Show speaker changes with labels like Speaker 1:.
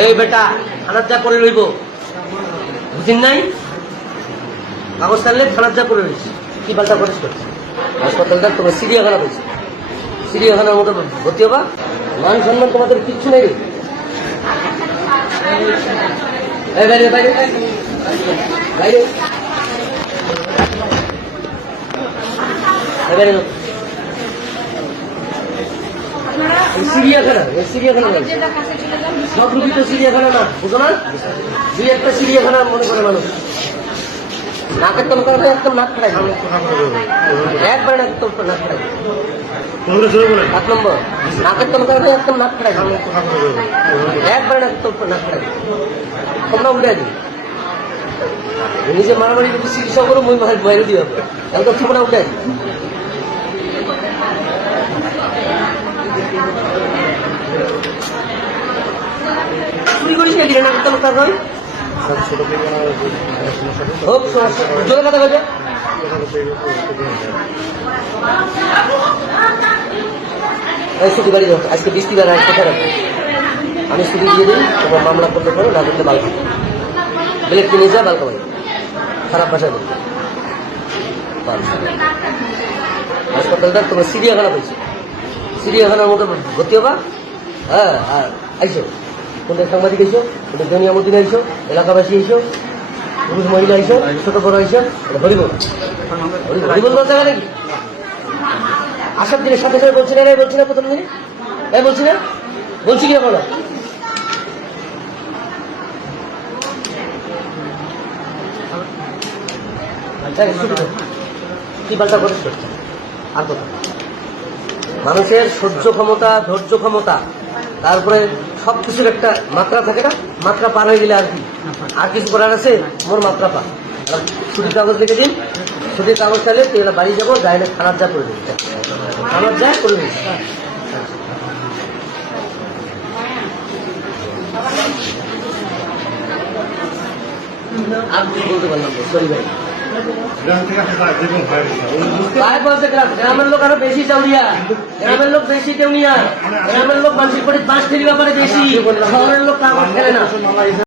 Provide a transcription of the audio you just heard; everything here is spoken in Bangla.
Speaker 1: এই বেটা থানার যা করে রইব বুঝিন নাই? কাগজ থাকলে থানার যা করে রইস কি পাল্টা করিস হাসপাতালটা তোমার চিড়িয়াখানা বলছি। চিড়িয়াখানার মতো ভর্তি হবা। মান সম্মান তোমাদের কিচ্ছু নেই। বাইরে বাইরে বাইরে। বাইরে যাও। এই চিড়িয়াখানা চিড়িয়াখানা সব রুগী তো চিড়িয়াখানা না বুঝো না? দুই একটা চিড়িয়াখানা মনে করে মানুষ। নাকের তল করে একদম নাক ফেলাই একবার নাকের তল নাক ফেলাই সাত নম্বর নাকের তল করে একদম নাক ফেলাই একবার নাকের তল নাক ফেলাই তোমরা উঠে দিই নিজে মারামারি যদি চিকিৎসা করো মই বাইরে দিয়ে হবে তো তোমরা উঠে দিই চুরি করিস নাকি রে হোক সমস্যা জোরে কথা বলছে। এই ছুটি বাড়ি যাও আজকে বৃষ্টিবার আর কোথায় রাখব আমি ছুটি দিয়ে দিই তোমার মামলা করতে পারো না করতে বালকা ব্লেড কিনে যা বালকা বাড়ি খারাপ ভাষা হাসপাতালটা তোমার চিড়িয়াখানা বলছি। চিড়িয়াখানার মতো ভর্তি হবা। হ্যাঁ আর আইসো। কোনটা সাংবাদিক আইসো, কোনটা দুনিয়া মদিন আইসো, এলাকাবাসী আইসো, পুরুষ মহিলা আইসো, ছোট বড় আইসো হরিবল হরিবল বলতে গেলে কি? আসার দিনের সাথে সাথে বলছি না বলছি না প্রথম দিনে? বলছি না? বলছি কি আচ্ছা। কি পাল্টা? আর মানুষের সহ্য ক্ষমতা, ধৈর্য ক্ষমতা তারপরে সব কিছুর একটা মাত্রা থাকে না? মাত্রা পার হয়ে গেলে আর কি? আর কিছু করার আছে? মোর মাত্রা পা আর ছুটির কাগজ লিখে দিন। ছুটির কাগজ চাইলে তুই এবার বাড়ি যাব না খারাপ যা করে দিন খারাপ যা করে দিন আর কিছু বলতে পারলাম সরি ভাই। গ্রামের লোক আরও বেশি চাউরিয়া। গ্রামের লোক বেশি কেউ নিয়া। গ্রামের লোক মানুষের করে বাঁশ ফেরি ব্যাপারে বেশি। শহরের লোক কাগজ ফেলে না।